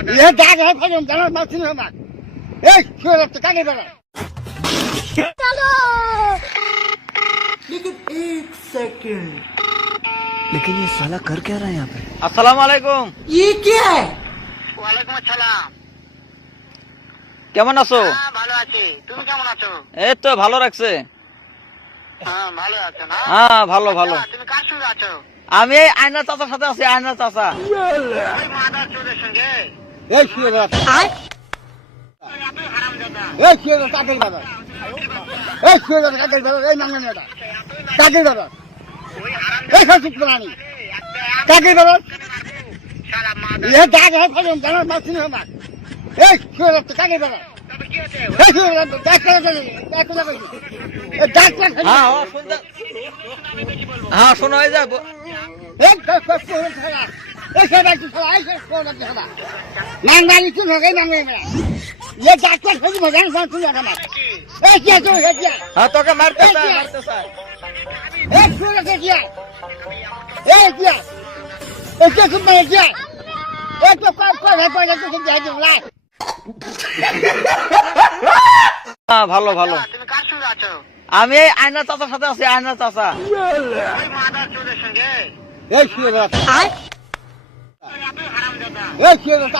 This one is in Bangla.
ये दाग है फजम जाना मत नहीं हम ए क्यों रखते कागे बड़ा चलो लेकिन एक सेकंड, लेकिन ये साला कर क्या रहा है यहाँ पे? আসসালামু আলাইকুম। ये क्या है? ওয়ালাইকুম আসসালাম কেমন আছো? হ্যাঁ ভালো আছি তুমি কেমন আছো এই তো ভালো রাখছে। হ্যাঁ ভালো আছো না হ্যাঁ ভালো ভালো। তুমি কার সঙ্গে আছো আমি এই আয়না চাচার সাথে আছি, আয়না চাচা। ওই মাদার চোরের সঙ্গে এই শুয়ে রাখ এই শুয়ে রাখ কাকে বাবা এই শুয়ে রাখ কাকে বাবা এই মাঙ্গানিটা কাকে বাবা এই সব প্রাণী কাকে বাবা শালা মাদার ये दाग है फजम जाना मत नहीं हम ए शुए राख काके बाबा এই শুয়ে রাখ ডাক্তার ডাক্তার হ্যাঁ ও শুনতে, হ্যাঁ শোনো এই যে एक मांगानी क्यों हो गई मांगे मेरा ये डॉक्टर खुद मजाक से सुन रहा था ए क्या तो है क्या হ্যাঁ তোকে মারতে চায়, মারতে চায়। ए क्यों रखे क्या ए क्या ए क्या तुम मैं क्या ए तो कौन है पहले तो तुम जाए ला হ্যাঁ ভালো ভালো। তুমি কার সঙ্গে আছো আমি এই আয়না চাচার সাথে আছি, আয়না চাচা। ওই মাদার চোরের সঙ্গে এই শুয়ে রাখ এই শুয়ে রাখ